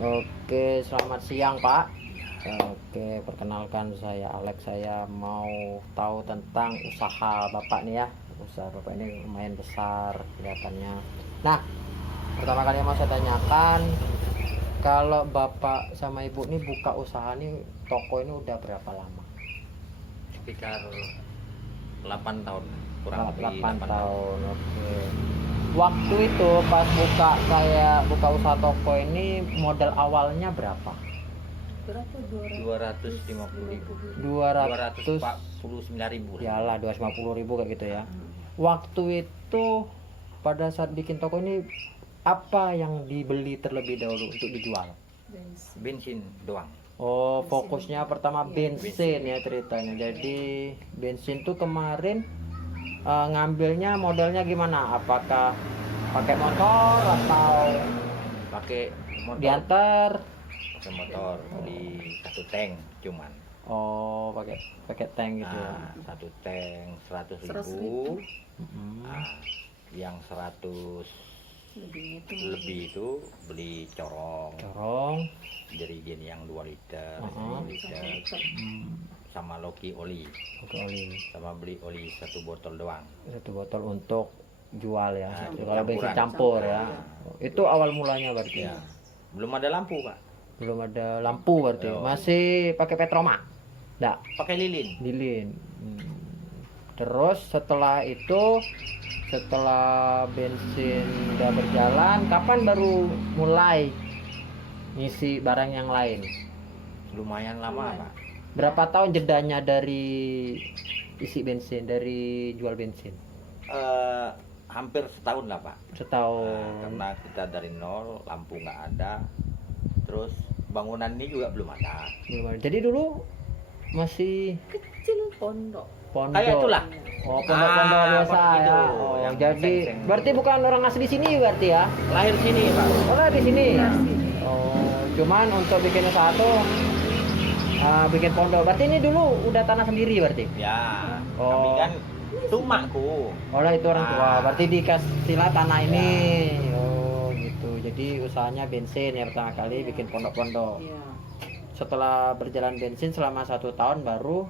Oke, selamat siang Pak. Oke, perkenalkan saya Alex. Saya mau tahu tentang usaha Bapak nih ya. Usaha Bapak ini lumayan besar kelihatannya. Nah, pertama kali yang mau saya tanyakan, kalau Bapak sama Ibu nih buka usaha nih, toko ini udah berapa lama? Sekitar 8 tahun, kurang lebih 8 8 tahun. tahun. Oke. Waktu itu pas buka usaha toko ini, modal awalnya berapa? Berapa? 250.000, 200. 249.000 lah. Yalah, 250.000 kayak gitu ya. Waktu itu pada saat bikin toko ini, apa yang dibeli terlebih dahulu untuk dijual? Bensin doang. Oh, fokusnya pertama bensin ya ceritanya. Jadi bensin tuh kemarin ngambilnya modalnya gimana? Apakah pakai motor atau Pakai motor, diantar? pakai motor beli satu tank cuman. Oh, pakai tank gitu ya. Satu tank 100.000. 100.000. Mm-mm. Yang 100 lebih itu beli corong, jerigen yang 2 liter, 1 liter, sama Loki oli, Oke, oli. sama beli oli 1 botol doang. 1 botol untuk jual ya. Nah, Kalau bensin campuran. campur ya. Itu awal mulanya berarti. Ya, belum ada lampu Pak, Belum ada lampu berarti. Oh. Masih pakai petroma. Enggak, pakai lilin. lilin. Terus setelah itu, setelah bensin udah berjalan, kapan baru mulai ngisi barang yang lain? Lumayan lama Pak. Berapa tahun jedanya dari isi bensin, dari jual bensin? Hampir setahun lah Pak. Setahun. Karena kita dari nol, lampu nggak ada, terus bangunan ini juga belum ada. Belum ada. Jadi dulu masih Kecil pondok. pondok. Kayak itulah. Oh, pondok-pondok biasa pondok ya. gitu, Oh, yang jadi seng-seng. berarti bukan orang asli sini berarti ya? Lahir sini Pak. Oh, di sini. Iya, Oh, cuman untuk bikin usaha tuh bikin pondok. Berarti ini dulu udah tanah sendiri berarti? Ya, Oh. kami kan tumakku. Oh, lah itu orang tua. Berarti dikasihlah tanah ini. Ya. Oh, gitu. Jadi usahanya bensin ya pertama kali bikin pondok-pondok. Iya. Setelah berjalan bensin selama 1 tahun baru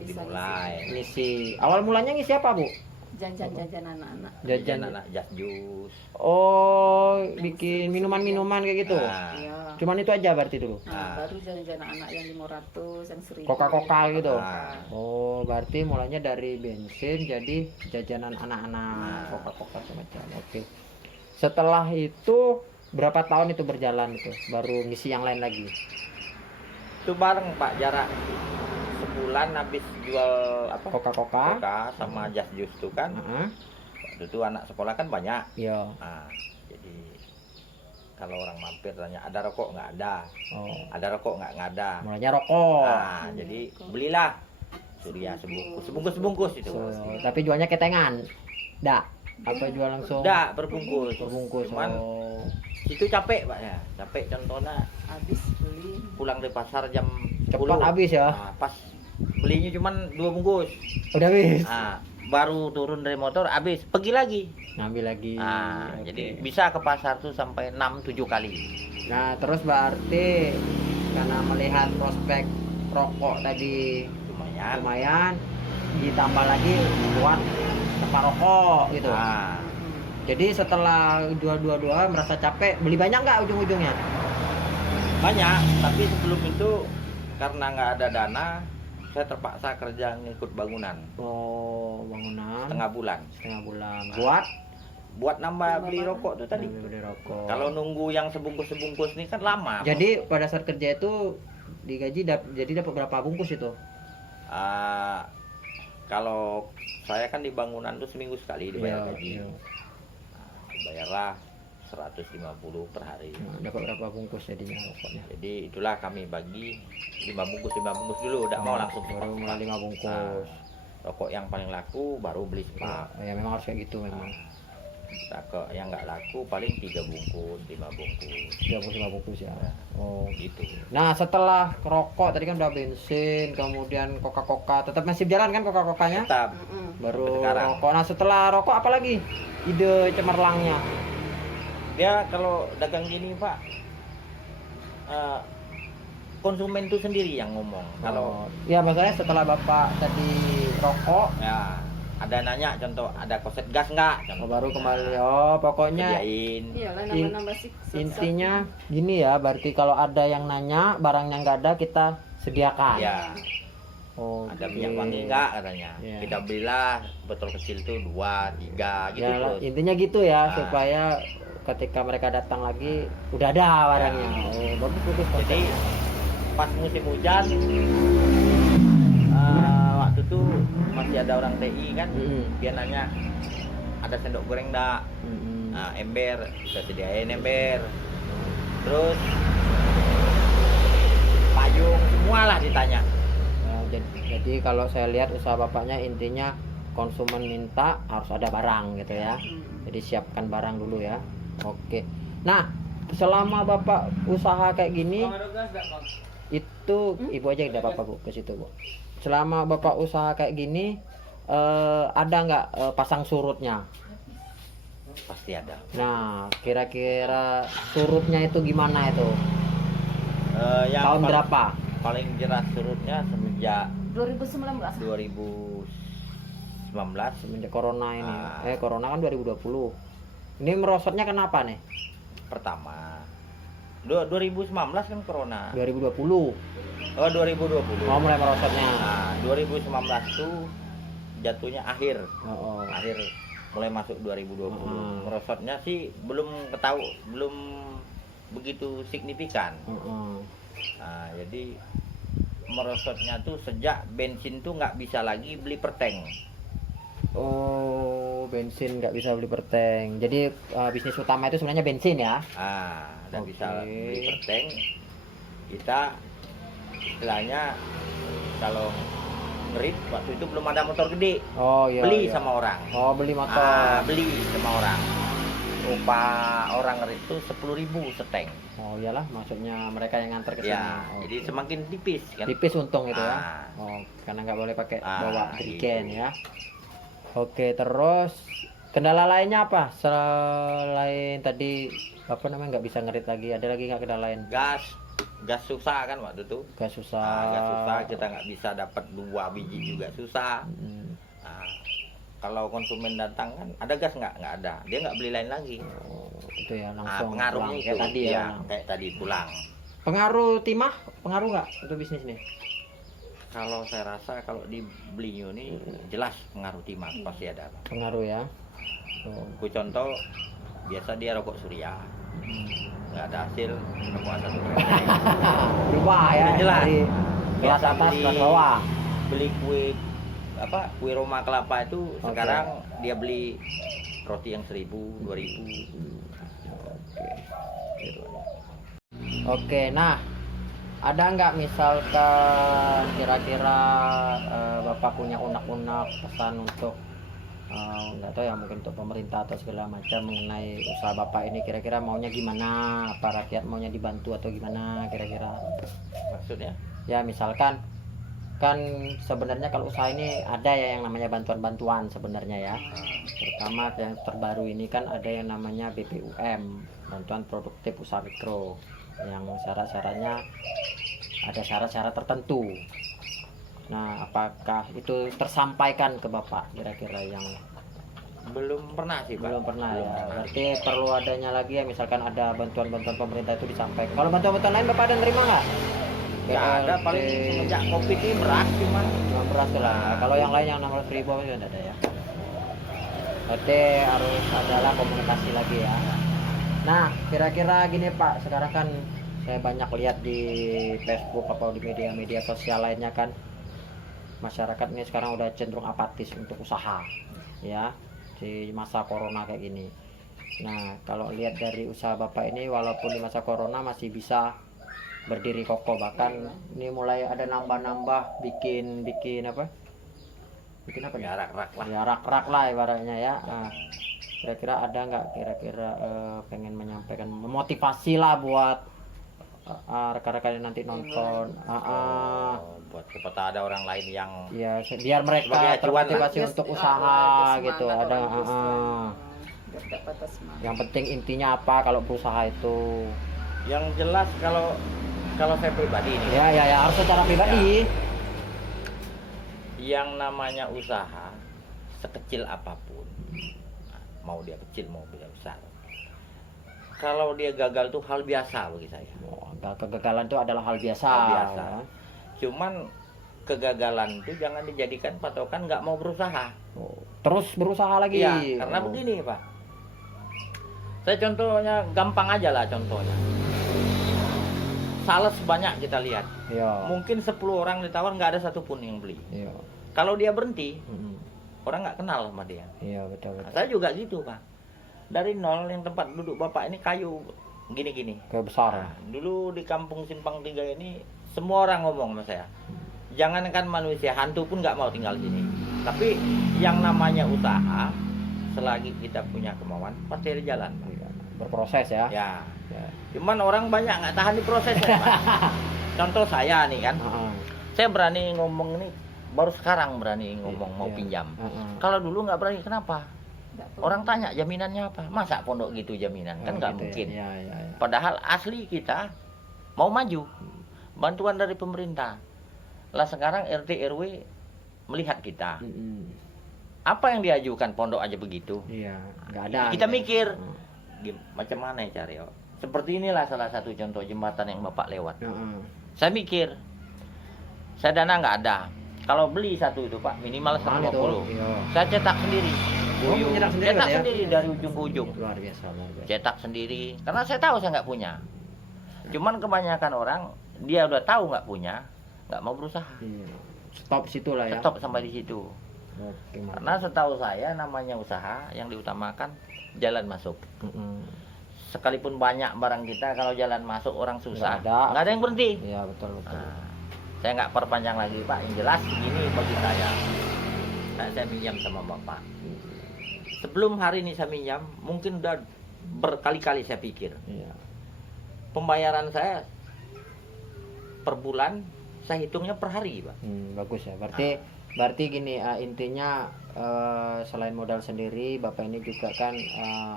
Bisa Dimulai. ngisi. Awal mulanya ngisi apa, Bu? jajan-jajan anak-anak. Jajan. anak jas jus. Oh, bikin minuman-minuman kayak gitu. Nah, Iya. Cuman itu aja berarti dulu. Nah, baru jajan anak yang 500, yang 1.000. Coca-Cola gitu. Ah. Oh, berarti mulanya dari bensin jadi jajanan anak-anak, Nah. Coca-Cola semacam. Oke. Setelah itu berapa tahun itu berjalan itu? Baru ngisi yang lain lagi. itu bareng Pak, jarak sebulan habis jual apa? Coca-Cola. Coca sama jas jus tuh kan. Heeh. Waktu itu anak sekolah kan banyak. Iya. Nah, jadi kalau orang mampir tanya ada rokok nggak ada, Oh, ada rokok nggak ada. mulanya rokok. Nah, jadi belilah Surya sebungkus itu. Tapi jualnya ketengan. Dak. Apa jual langsung? Udah berbungkus. Berbungkus. Cuman Oh. itu capek Pak ya. Capek contohnya Habis beli. pulang dari pasar jam 10. Cepat habis ya. Nah, pas belinya cuman 2 bungkus. Udah habis. Nah, baru turun dari motor habis, pergi lagi. Ngambil lagi. Nah, Oke. jadi bisa ke pasar tuh sampai 6-7 kali. Nah, terus berarti karena melihat prospek rokok tadi Lumayan. lumayan, ditambah lagi buat tempat rokok gitu. Nah, Jadi setelah dua merasa capek, beli banyak nggak ujung-ujungnya? banyak, tapi sebelum itu karena nggak ada dana, saya terpaksa kerja ngikut bangunan Oh, bangunan setengah bulan. setengah bulan. Nah. Buat nambah beli rokok tuh tadi. Beli rokok. Kalau nunggu yang sebungkus-sebungkus ini kan lama. Jadi pada saat kerja itu digaji jadi dapat berapa bungkus itu? Ah, kalau saya kan di bangunan tuh seminggu sekali dibayar gaji. Iya. Nah, bayarlah 150 per hari. Nah, dapat berapa bungkus jadinya rokoknya? Jadi itulah kami bagi 5 bungkus dulu, udah mau langsung baru mulai 5 bungkus. Nah, rokok yang paling laku baru beli sepak. Ya memang harus kayak gitu memang. Rokok yang nggak laku paling 3 bungkus, 5 bungkus 35 bungkus ya. Oh. gitu. Nah, setelah rokok tadi kan udah bensin, kemudian Coca-Cola, tetap masih jalan kan Coca-Colanya? Tetap Baru sampai sekarang. rokok. Nah, setelah rokok apa lagi? Ide cemerlangnya. Dia kalau dagang gini Pak, eh, konsumen itu sendiri yang ngomong. Kalau ya maksudnya setelah bapak tadi rokok ya ada nanya contoh ada koset gas nggak? Contoh. baru Nah, kembali pokoknya sediain. Iyalah In- nambah-nambah sih. intinya gini ya, berarti kalau ada yang nanya barangnya nggak ada kita sediakan. Ya, Oke. ada minyak wangi nggak katanya. Iya. Kita belilah botol kecil tuh 2, 3 gitu Ya, terus. intinya gitu ya, Nah. supaya ketika mereka datang lagi udah ada barangnya. Oh, bagus bagus. Jadi pas musim hujan waktu itu masih ada orang TI kan, dia nanya ada sendok goreng enggak? Nah, ember, kita sediain ember. Terus payung semualah ditanya. Ya, jadi kalau saya lihat usaha bapaknya intinya konsumen minta harus ada barang gitu ya. Jadi siapkan barang dulu ya. Oke. Nah, selama bapak usaha kayak gini itu ibu aja tidak apa-apa bu ke situ bu. Selama bapak usaha kayak gini ada nggak pasang surutnya? Pasti ada. Nah, kira-kira surutnya itu gimana itu? Yang Tahun paling, berapa? paling jelas surutnya semenjak 2019. 2019. Semenjak corona ini. Ah. Corona kan 2020. Ini merosotnya kenapa nih? Pertama 2019 kan corona. 2020. Oh 2020. Oh, mulai merosotnya. Nah 2019 tuh jatuhnya akhir Oh, oh. akhir mulai masuk 2020. Hmm. Merosotnya sih belum begitu signifikan. Nah, jadi merosotnya tuh sejak bensin tuh nggak bisa lagi beli per tank. Oh, bensin nggak bisa beli per tank. Jadi bisnis utama itu sebenarnya bensin ya? Nggak bisa Oke. beli per tank. Kita istilahnya kalau ngerit waktu itu belum ada motor gede, Oh iya. beli iya. sama orang. Oh, beli motor. Beli sama orang. Upah orang ngerit tuh 10.000 seteng. Oh iyalah, maksudnya mereka yang nganter ke sini. Ya, Oh, jadi semakin tipis kan. tipis untung itu ya. Ah. Oh, karena nggak boleh pakai Ah, bawa jerigen gitu. ya. Oke, terus kendala lainnya apa selain tadi apa namanya nggak bisa ngerit lagi? Ada lagi nggak kendala lain? Gas susah kan waktu itu. Gas susah. Gas susah, kita nggak bisa dapat 2 biji juga susah. Hmm. Nah, kalau konsumen datang kan ada gas nggak ada, dia nggak beli lain lagi. Oh, itu ya langsung Pengaruhnya pulang. itu Kayak tadi ya. iya, kayak tadi pulang. Pengaruh timah, pengaruh nggak untuk bisnis nih? Kalau saya rasa kalau di Blinyo ini jelas pengaruh timah pasti ada. Pengaruh ya. Oh. Aku contoh biasa dia rokok surya, nggak ada hasil rokok asal Berubah ya. Udah jelas. Dari kelas Biasa atas beli- kelas bawah. beli kue Roma kelapa itu Oke. sekarang dia beli roti yang 1.000 2.000. Oke, nah ada nggak misalkan kira-kira bapak punya unek-unek pesan untuk nggak tahu ya mungkin untuk pemerintah atau segala macam mengenai usaha bapak ini kira-kira maunya gimana? Apa rakyat maunya dibantu atau gimana kira-kira? Maksudnya Ya misalkan kan sebenarnya kalau usaha ini ada ya yang namanya bantuan-bantuan sebenarnya ya. Terutama yang terbaru ini kan ada yang namanya BPUM, bantuan produktif usaha mikro, yang syarat-syaratnya ada syarat-syarat tertentu. Nah, apakah itu tersampaikan ke Bapak kira-kira yang belum pernah sih Pak. belum pernah Belum ya? pernah. Berarti perlu adanya lagi ya, misalkan ada bantuan-bantuan pemerintah itu disampaikan. Kalau bantuan-bantuan lain Bapak ada nerima nggak? Nggak ada, paling semenjak Covid ini berat cuman. Cuma beras tuh lah. Nah, Kalau yang lain yang 600.000 itu tidak ada ya. Berarti harus adalah komunikasi lagi ya. Nah, kira-kira gini Pak, sekarang kan saya banyak lihat di Facebook atau di media-media sosial lainnya kan masyarakat ini sekarang udah cenderung apatis untuk usaha ya di masa corona kayak gini. Nah, kalau lihat dari usaha Bapak ini walaupun di masa corona masih bisa berdiri kokoh, bahkan ini mulai ada nambah-nambah bikin apa nih? Ya rak-rak lah. Ya rak-rak lah ibaratnya ya. Nah, kira-kira ada nggak kira-kira pengen menyampaikan memotivasi lah buat rekan-rekan yang nanti nonton. Buat siapa ada orang lain yang Ya biar mereka Sebagai acuan termotivasi lah. untuk Biar usaha semangat gitu. orang Ada usaha. Biar tak patah semangat. yang penting intinya apa kalau berusaha itu Yang jelas kalau saya pribadi ini, Ya, harus secara pribadi. yang namanya usaha sekecil apapun, mau dia kecil mau dia besar, kalau dia gagal tuh hal biasa bagi saya. Kegagalan itu adalah hal biasa. Hal biasa. Cuman kegagalan itu jangan dijadikan patokan nggak mau berusaha. Terus berusaha lagi. Iya, karena begini Pak. Saya contohnya gampang aja lah contohnya. Sales banyak kita lihat. Iya. Mungkin 10 orang ditawar nggak ada satupun yang beli. Iya. Kalau dia berhenti, orang nggak kenal sama dia. Iya, betul. Nah, saya juga gitu Pak. Dari nol yang tempat duduk Bapak ini kayu gini-gini. Kayak besar. Nah, dulu di kampung Simpang 3 ini semua orang ngomong sama saya. Jangankan manusia, hantu pun nggak mau tinggal di sini. Tapi yang namanya usaha, selagi kita punya kemauan, pasti ada jalan. Pak. Berproses ya. Ya. Cuman orang banyak nggak tahan di prosesnya, Pak. Contoh saya nih kan, saya berani ngomong ini baru sekarang berani ngomong mau pinjam. Kalau dulu nggak berani, kenapa? Orang tanya jaminannya apa? Masa pondok gitu jaminan? Kan nggak gitu mungkin. Ya. Padahal asli kita mau maju, bantuan dari pemerintah. Lah sekarang RT RW melihat kita. Apa yang diajukan pondok aja begitu? Iya, nggak ada. Kita mikir macam mana ya cari? Seperti inilah salah satu contoh jembatan yang Bapak lewat. Saya mikir, saya dana nggak ada. Kalau beli satu itu Pak minimal 150. Saya cetak sendiri. Cetak sendiri dari ujung ke ujung. Luar biasa. Cetak sendiri. Karena saya tahu saya nggak punya. Cuman kebanyakan orang dia udah tahu nggak punya, nggak mau berusaha. Stop situ lah ya. Stop sampai di situ. Oke, Karena setahu saya namanya usaha yang diutamakan jalan masuk. Sekalipun banyak barang kita, kalau jalan masuk orang susah, nggak ada yang berhenti. Iya betul. Nah, saya nggak perpanjang lagi Pak. Yang jelas begini bagi saya minjam sama Bapak. Sebelum hari ini saya minjam, mungkin udah berkali-kali saya pikir. Pembayaran saya per bulan, saya hitungnya per hari Pak. Bagus ya. Berarti gini, intinya selain modal sendiri, Bapak ini juga kan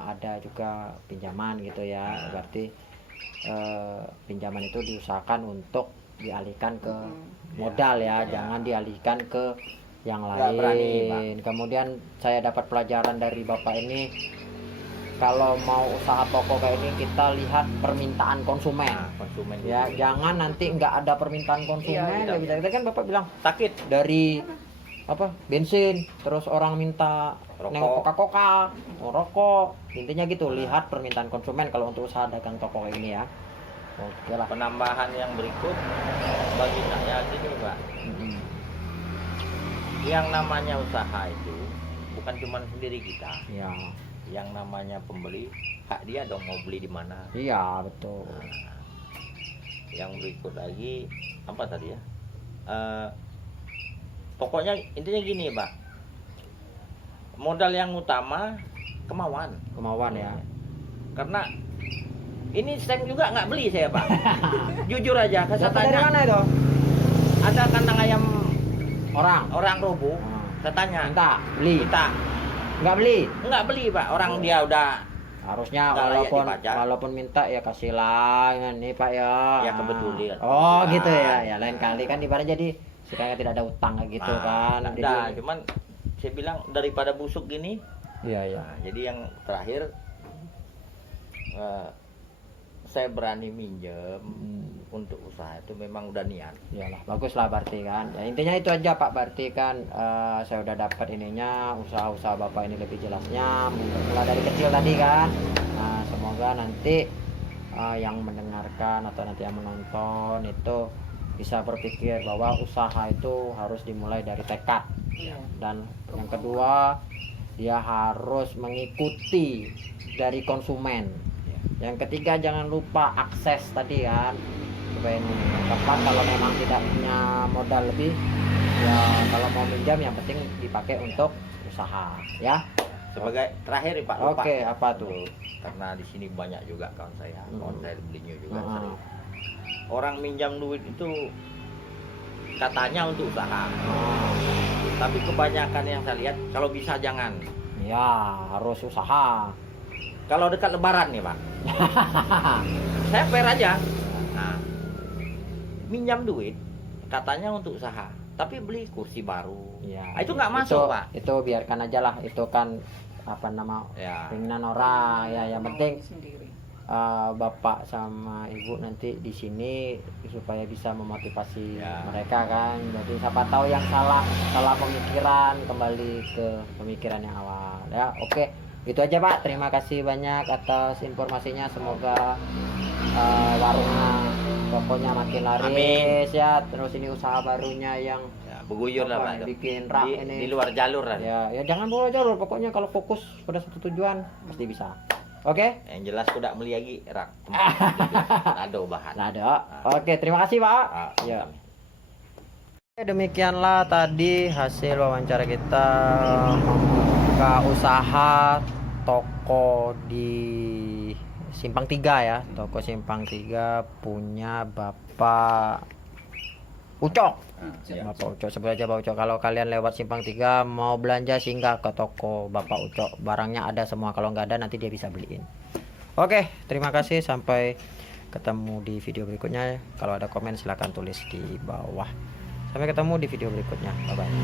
ada juga pinjaman gitu ya. Berarti pinjaman itu diusahakan untuk dialihkan ke modal ya, jangan dialihkan ke yang lain. Berani, Pak. Kemudian saya dapat pelajaran dari Bapak ini, kalau mau usaha toko kayak ini kita lihat permintaan konsumen. Konsumen Ya, gitu. jangan nanti nggak ada permintaan konsumen. Iya, Ya bisa kita kan Bapak bilang sakit. dari bensin, terus orang minta nengok Coca-Cola, rokok, intinya gitu. Lihat permintaan konsumen kalau untuk usaha dagang toko kayak ini ya. Oke lah. Penambahan yang berikut bagi saya gini Pak, yang namanya usaha itu bukan cuma sendiri kita. Ya. Yang namanya pembeli, hak dia dong mau beli di mana. Iya betul. Yang berikut lagi apa tadi ya? Pokoknya intinya gini Pak, modal yang utama kemauan Ya. Karena ini seng juga nggak beli saya Pak. Jujur aja, saya Dapat dari tanya mana itu? ada kandang ayam Orang roboh, saya tanya beli. kita nggak beli Pak, orang dia udah Harusnya nggak layak dipajak. walaupun minta ya kasihlah ini Pak ya. Ya, kebetulan. Oh gitu ya. Ya lain kali kan ibarat jadi supaya tidak ada utang kayak gitu kan. Nah, cuman saya bilang daripada busuk gini. Iya. Nah, jadi yang terakhir saya berani minjem untuk usaha itu memang udah niat. Iyalah, bagus lah berarti kan. Ya intinya itu aja Pak, berarti kan saya udah dapat ininya, usaha-usaha Bapak ini lebih jelasnya, mulai dari kecil tadi kan. Nah, semoga nanti yang mendengarkan atau nanti yang menonton itu bisa berpikir bahwa usaha itu harus dimulai dari tekad. Dan yang kedua, dia harus mengikuti dari konsumen. Yang ketiga, jangan lupa akses tadi kan, supaya ini tepat. Kalau memang tidak punya modal lebih, ya kalau mau minjam yang penting dipakai untuk usaha ya. Sebagai terakhir Pak, Oke, apa tuh? Karena di sini banyak juga kawan saya belinya juga sering. Orang minjam duit itu katanya untuk usaha, tapi kebanyakan yang saya lihat kalau bisa jangan. Ya harus usaha. kalau dekat lebaran nih Pak, saya fair aja. Nah, minjam duit katanya untuk usaha, tapi beli kursi baru. Ya, Itu nggak masuk Pak. Itu biarkan aja lah, itu kan apa nama Ya. keinginan orang ya. Yang penting Sendiri. bapak sama ibu nanti di sini supaya bisa memotivasi Ya. mereka kan. Jadi siapa tahu yang salah pemikiran kembali ke pemikiran yang awal ya. Oke, itu aja Pak, terima kasih banyak atas informasinya. Semoga warungnya pokoknya makin laris ya. Terus ini usaha barunya yang Ya, beguyur lah apa, Pak. bikin rak Di, ini di luar jalur lah. ya jangan bola jalur, pokoknya kalau fokus pada satu tujuan pasti bisa. Oke. Yang jelas kuda meliagi rak. Ada bahan. Nah, ada. Oke, terima kasih, Pak. Ah, Ya. Oke, demikianlah tadi hasil wawancara kita membuka usaha toko di Simpang 3 ya. Toko Simpang 3 punya Bapak Ucok. Ya. Bapak Ucok, sebut aja Bapak Ucok. Kalau kalian lewat Simpang 3 mau belanja, singgah ke toko Bapak Ucok. Barangnya ada semua. Kalau nggak ada nanti dia bisa beliin. Oke, terima kasih. Sampai ketemu di video berikutnya. Kalau ada komen silahkan tulis di bawah. Sampai ketemu di video berikutnya. Bye bye.